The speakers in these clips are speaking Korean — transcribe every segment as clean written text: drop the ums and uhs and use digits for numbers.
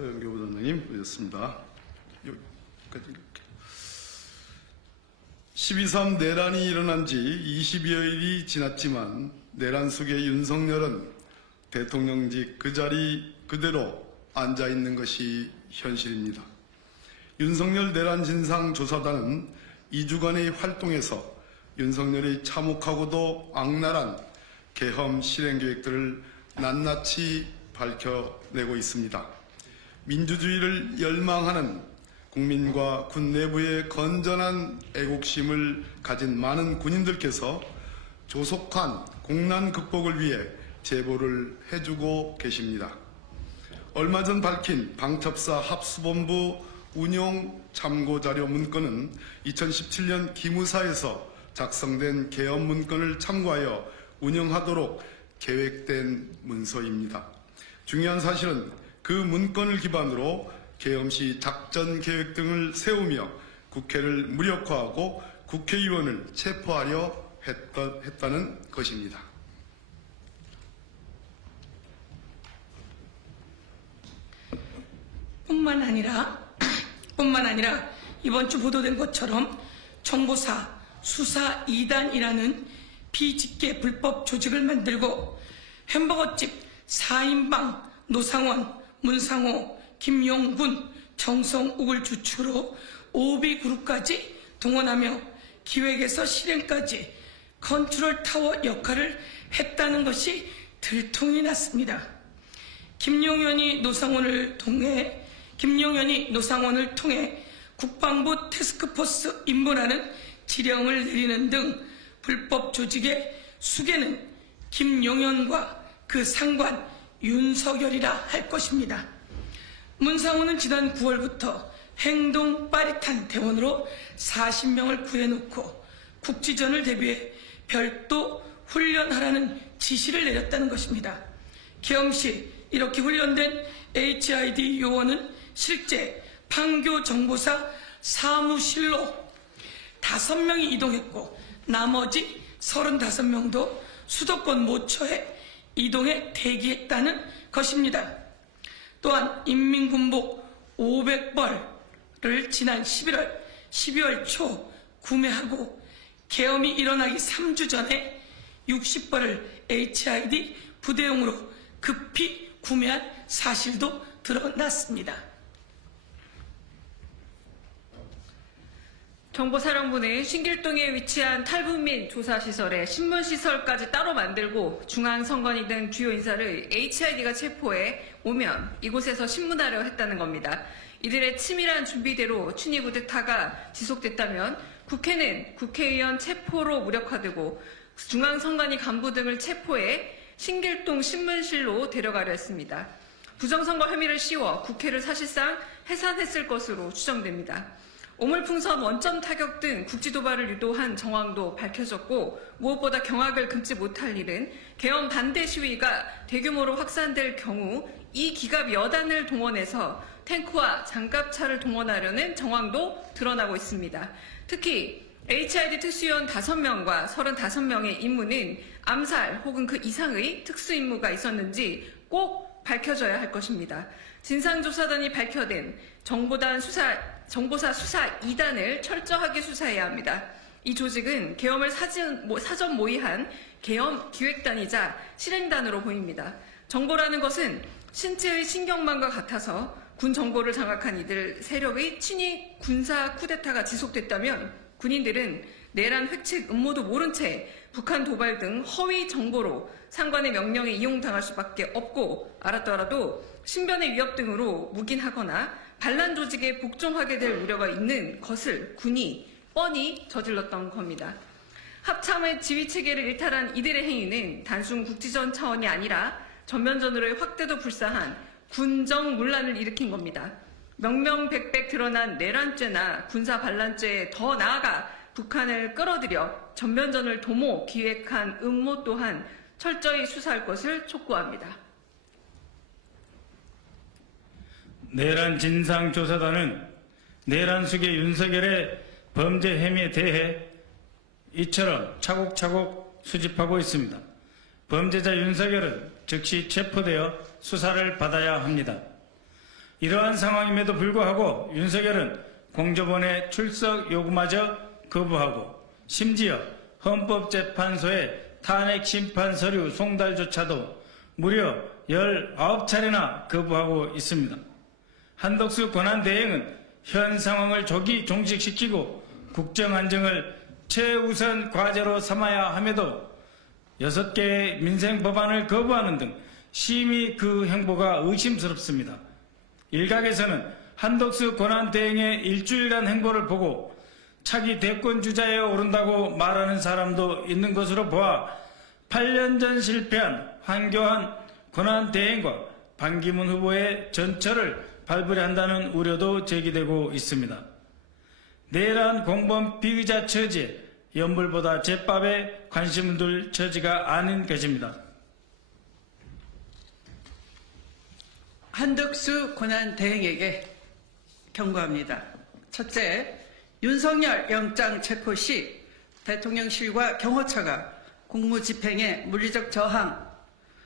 서영교 부단장님 오셨습니다. 여기까지 이렇게. 12.3 내란이 일어난 지 20여일이 지났지만 내란 속의 윤석열은 대통령직 그 자리 그대로 앉아있는 것이 현실입니다. 윤석열 내란 진상조사단은 2주간의 활동에서 윤석열의 참혹하고도 악랄한 계엄 실행계획들을 낱낱이 밝혀내고 있습니다. 민주주의를 열망하는 국민과 군 내부의 건전한 애국심을 가진 많은 군인들께서 조속한 국난 극복을 위해 제보를 해주고 계십니다. 얼마 전 밝힌 방첩사 합수본부 운용 참고자료 문건은 2017년 기무사에서 작성된 계엄 문건을 참고하여 운영하도록 계획된 문서입니다. 중요한 사실은 그 문건을 기반으로 계엄 시 작전 계획 등을 세우며 국회를 무력화하고 국회의원을 체포하려 했다는 것입니다. 뿐만 아니라 이번 주 보도된 것처럼 정보사 수사 2단이라는 비직계 불법 조직을 만들고 햄버거집 4인방 노상원, 문상호, 김용군, 정성욱을 주축으로 오비그룹까지 동원하며 기획에서 실행까지 컨트롤 타워 역할을 했다는 것이 들통이 났습니다. 김용현이 노상원을 통해 국방부 태스크포스 임무라는 지령을 내리는 등 불법 조직의 수괴는 김용현과 그 상관 윤석열이라 할 것입니다. 문상호는 지난 9월부터 행동 빠릿한 대원으로 40명을 구해놓고 국지전을 대비해 별도 훈련하라는 지시를 내렸다는 것입니다. 계엄 시 이렇게 훈련된 HID 요원은 실제 판교 정보사 사무실로 5명이 이동했고 나머지 35명도 수도권 모처에 이동해 대기했다는 것입니다. 또한 인민군복 500벌을 지난 12월 초 구매하고 계엄이 일어나기 3주 전에 60벌을 HID 부대용으로 급히 구매한 사실도 드러났습니다. 정보사령부는 신길동에 위치한 탈북민 조사시설에 신문시설까지 따로 만들고 중앙선관위 등 주요 인사를 HID가 체포해 오면 이곳에서 신문하려 했다는 겁니다. 이들의 치밀한 준비대로 추니 구데타가 지속됐다면 국회는 국회의원 체포로 무력화되고 중앙선관위 간부 등을 체포해 신길동 신문실로 데려가려 했습니다. 부정선거 혐의를 씌워 국회를 사실상 해산했을 것으로 추정됩니다. 오물풍선 원점 타격 등 국지 도발을 유도한 정황도 밝혀졌고 무엇보다 경악을 금치 못할 일은 계엄 반대 시위가 대규모로 확산될 경우 이 기갑 여단을 동원해서 탱크와 장갑차를 동원하려는 정황도 드러나고 있습니다. 특히 HID 특수요원 5명과 35명의 임무는 암살 혹은 그 이상의 특수임무가 있었는지 꼭 밝혀져야 할 것입니다. 진상조사단이 밝혀낸 정보사 수사 2단을 철저하게 수사해야 합니다. 이 조직은 계엄을 사전 모의한 계엄 기획단이자 실행단으로 보입니다. 정보라는 것은 신체의 신경망과 같아서 군 정보를 장악한 이들 세력의 친위 군사 쿠데타가 지속됐다면 군인들은 내란 획책 음모도 모른 채 북한 도발 등 허위 정보로 상관의 명령에 이용당할 수밖에 없고 알았더라도 신변의 위협 등으로 묵인하거나 반란 조직에 복종하게 될 우려가 있는 것을 군이 뻔히 저질렀던 겁니다. 합참의 지휘체계를 일탈한 이들의 행위는 단순 국지전 차원이 아니라 전면전으로의 확대도 불사한 군정 문란을 일으킨 겁니다. 명명백백 드러난 내란죄나 군사 반란죄에 더 나아가 북한을 끌어들여 전면전을 도모 기획한 음모 또한 철저히 수사할 것을 촉구합니다. 내란 진상조사단은 내란 속의 윤석열의 범죄 혐의에 대해 이처럼 차곡차곡 수집하고 있습니다. 범죄자 윤석열은 즉시 체포되어 수사를 받아야 합니다. 이러한 상황임에도 불구하고 윤석열은 공조본의 출석 요구마저 거부하고 심지어 헌법재판소의 탄핵 심판 서류 송달조차도 무려 19차례나 거부하고 있습니다. 한덕수 권한대행은 현 상황을 조기 종식시키고 국정 안정을 최우선 과제로 삼아야 함에도 6개의 민생 법안을 거부하는 등 심히 그 행보가 의심스럽습니다. 일각에서는 한덕수 권한대행의 일주일간 행보를 보고 차기 대권 주자에 오른다고 말하는 사람도 있는 것으로 보아 8년 전 실패한 황교안 권한대행과 반기문 후보의 전철을 밟으려 한다는 우려도 제기되고 있습니다. 내란 공범 피의자 처지에 연불보다 제밥에 관심을 둘 처지가 아닌 것입니다. 한덕수 권한대행에게 경고합니다. 첫째, 윤석열 영장 체포 시 대통령실과 경호처가 공무집행에 물리적 저항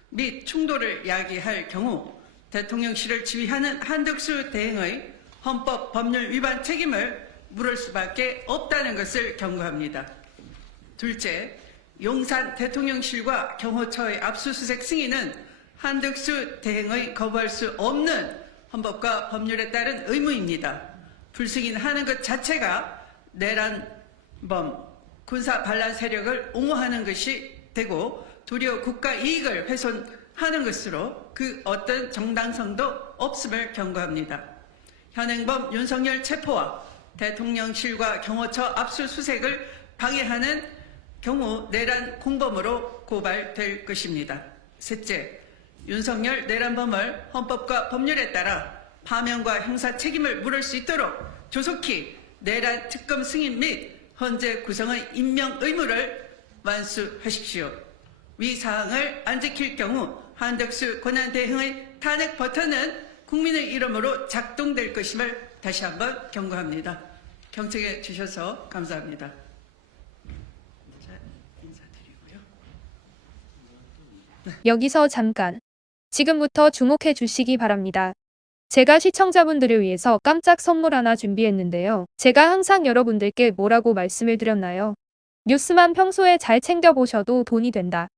및 충돌을 야기할 경우 대통령실을 지휘하는 한덕수 대행의 헌법 법률 위반 책임을 물을 수밖에 없다는 것을 경고합니다. 둘째, 용산 대통령실과 경호처의 압수수색 승인은 한덕수 대행의 거부할 수 없는 헌법과 법률에 따른 의무입니다. 불승인하는 것 자체가 내란범, 군사 반란 세력을 옹호하는 것이 되고 도리어 국가 이익을 훼손하는 것으로 그 어떤 정당성도 없음을 경고합니다. 현행범 윤석열 체포와 대통령실과 경호처 압수수색을 방해하는 경우 내란 공범으로 고발될 것입니다. 셋째, 윤석열 내란범을 헌법과 법률에 따라 파면과 형사 책임을 물을 수 있도록 조속히 내란 특검 승인 및 헌재 구성의 임명 의무를 완수하십시오. 위 사항을 안 지킬 경우 한덕수 권한대행의 탄핵 버튼은 국민의 이름으로 작동될 것임을 다시 한번 경고합니다. 경청해 주셔서 감사합니다. 자, 인사드리고요. 여기서 잠깐. 지금부터 주목해 주시기 바랍니다. 제가 시청자분들을 위해서 깜짝 선물 하나 준비했는데요. 제가 항상 여러분들께 뭐라고 말씀을 드렸나요? 뉴스만 평소에 잘 챙겨보셔도 돈이 된다.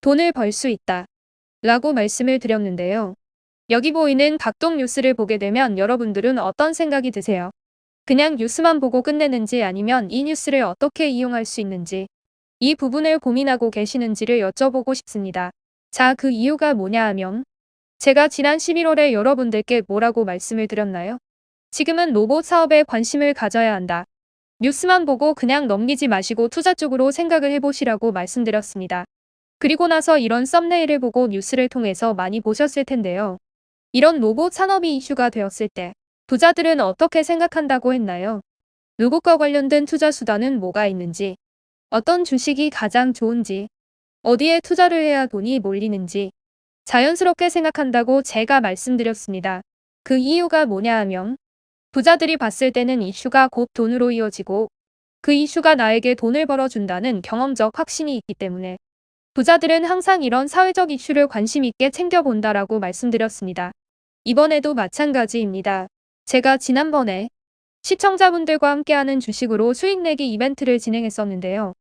돈을 벌 수 있다. 라고 말씀을 드렸는데요. 여기 보이는 각종 뉴스를 보게 되면 여러분들은 어떤 생각이 드세요? 그냥 뉴스만 보고 끝내는지 아니면 이 뉴스를 어떻게 이용할 수 있는지 이 부분을 고민하고 계시는지를 여쭤보고 싶습니다. 자, 그 이유가 뭐냐 하면 제가 지난 11월에 여러분들께 뭐라고 말씀을 드렸나요? 지금은 로봇 사업에 관심을 가져야 한다. 뉴스만 보고 그냥 넘기지 마시고 투자 쪽으로 생각을 해보시라고 말씀드렸습니다. 그리고 나서 이런 썸네일을 보고 뉴스를 통해서 많이 보셨을 텐데요. 이런 로봇 산업이 이슈가 되었을 때 부자들은 어떻게 생각한다고 했나요? 로봇과 관련된 투자 수단은 뭐가 있는지, 어떤 주식이 가장 좋은지, 어디에 투자를 해야 돈이 몰리는지 자연스럽게 생각한다고 제가 말씀드렸습니다. 그 이유가 뭐냐 하면 부자들이 봤을 때는 이슈가 곧 돈으로 이어지고 그 이슈가 나에게 돈을 벌어준다는 경험적 확신이 있기 때문에 부자들은 항상 이런 사회적 이슈를 관심 있게 챙겨본다라고 말씀드렸습니다. 이번에도 마찬가지입니다. 제가 지난번에 시청자분들과 함께하는 주식으로 수익 내기 이벤트를 진행했었는데요.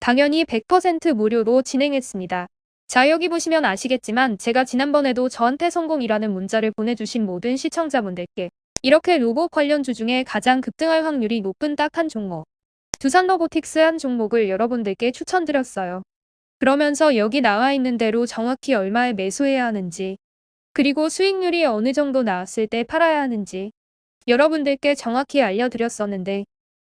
당연히 100% 무료로 진행했습니다. 자, 여기 보시면 아시겠지만 제가 지난번에도 저한테 성공이라는 문자를 보내주신 모든 시청자분들께 이렇게 로봇 관련주 중에 가장 급등할 확률이 높은 딱 한 종목, 두산로보틱스 한 종목을 여러분들께 추천드렸어요. 그러면서 여기 나와 있는 대로 정확히 얼마에 매수해야 하는지, 그리고 수익률이 어느 정도 나왔을 때 팔아야 하는지 여러분들께 정확히 알려드렸었는데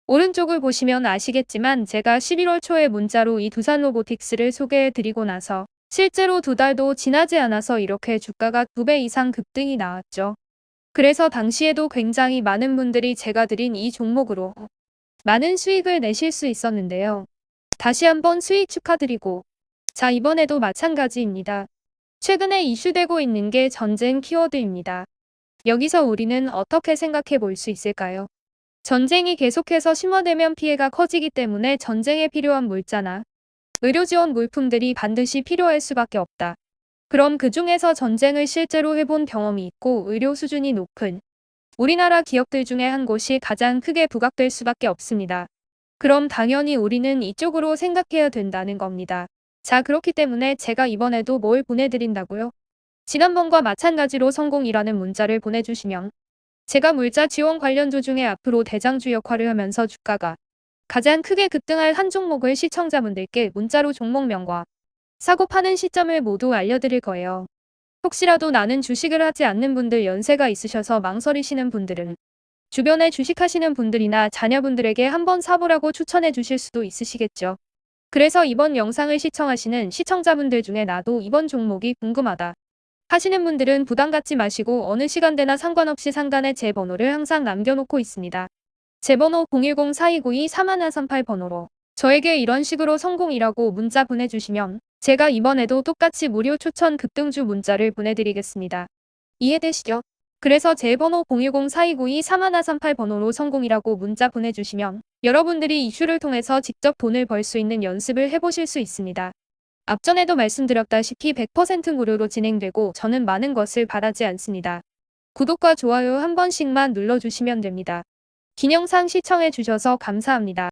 오른쪽을 보시면 아시겠지만 제가 11월 초에 문자로 이 두산로보틱스를 소개해드리고 나서 실제로 2달도 지나지 않아서 이렇게 주가가 2배 이상 급등이 나왔죠. 그래서 당시에도 굉장히 많은 분들이 제가 드린 이 종목으로 많은 수익을 내실 수 있었는데요. 다시 한번 수익 축하드리고, 자, 이번에도 마찬가지입니다. 최근에 이슈되고 있는 게 전쟁 키워드입니다. 여기서 우리는 어떻게 생각해 볼 수 있을까요? 전쟁이 계속해서 심화되면 피해가 커지기 때문에 전쟁에 필요한 물자나 의료 지원 물품들이 반드시 필요할 수밖에 없다. 그럼 그 중에서 전쟁을 실제로 해본 경험이 있고 의료 수준이 높은 우리나라 기업들 중에 한 곳이 가장 크게 부각될 수밖에 없습니다. 그럼 당연히 우리는 이쪽으로 생각해야 된다는 겁니다. 자, 그렇기 때문에 제가 이번에도 뭘 보내드린다고요? 지난번과 마찬가지로 성공이라는 문자를 보내주시면 제가 물자 지원 관련주 중에 앞으로 대장주 역할을 하면서 주가가 가장 크게 급등할 한 종목을 시청자분들께 문자로 종목명과 사고 파는 시점을 모두 알려드릴 거예요. 혹시라도 나는 주식을 하지 않는 분들, 연세가 있으셔서 망설이시는 분들은 주변에 주식하시는 분들이나 자녀분들에게 한번 사보라고 추천해 주실 수도 있으시겠죠. 그래서 이번 영상을 시청하시는 시청자분들 중에 나도 이번 종목이 궁금하다 하시는 분들은 부담 갖지 마시고 어느 시간대나 상관없이 상단에 제 번호를 항상 남겨놓고 있습니다. 제 번호 010-4292-3138 번호로 저에게 이런 식으로 성공이라고 문자 보내주시면 제가 이번에도 똑같이 무료 추천 급등주 문자를 보내드리겠습니다. 이해되시죠? 그래서 제 번호 010-4292-3138 번호로 성공이라고 문자 보내주시면 여러분들이 이슈를 통해서 직접 돈을 벌 수 있는 연습을 해보실 수 있습니다. 앞전에도 말씀드렸다시피 100% 무료로 진행되고 저는 많은 것을 바라지 않습니다. 구독과 좋아요 한 번씩만 눌러주시면 됩니다. 긴 영상 시청해주셔서 감사합니다.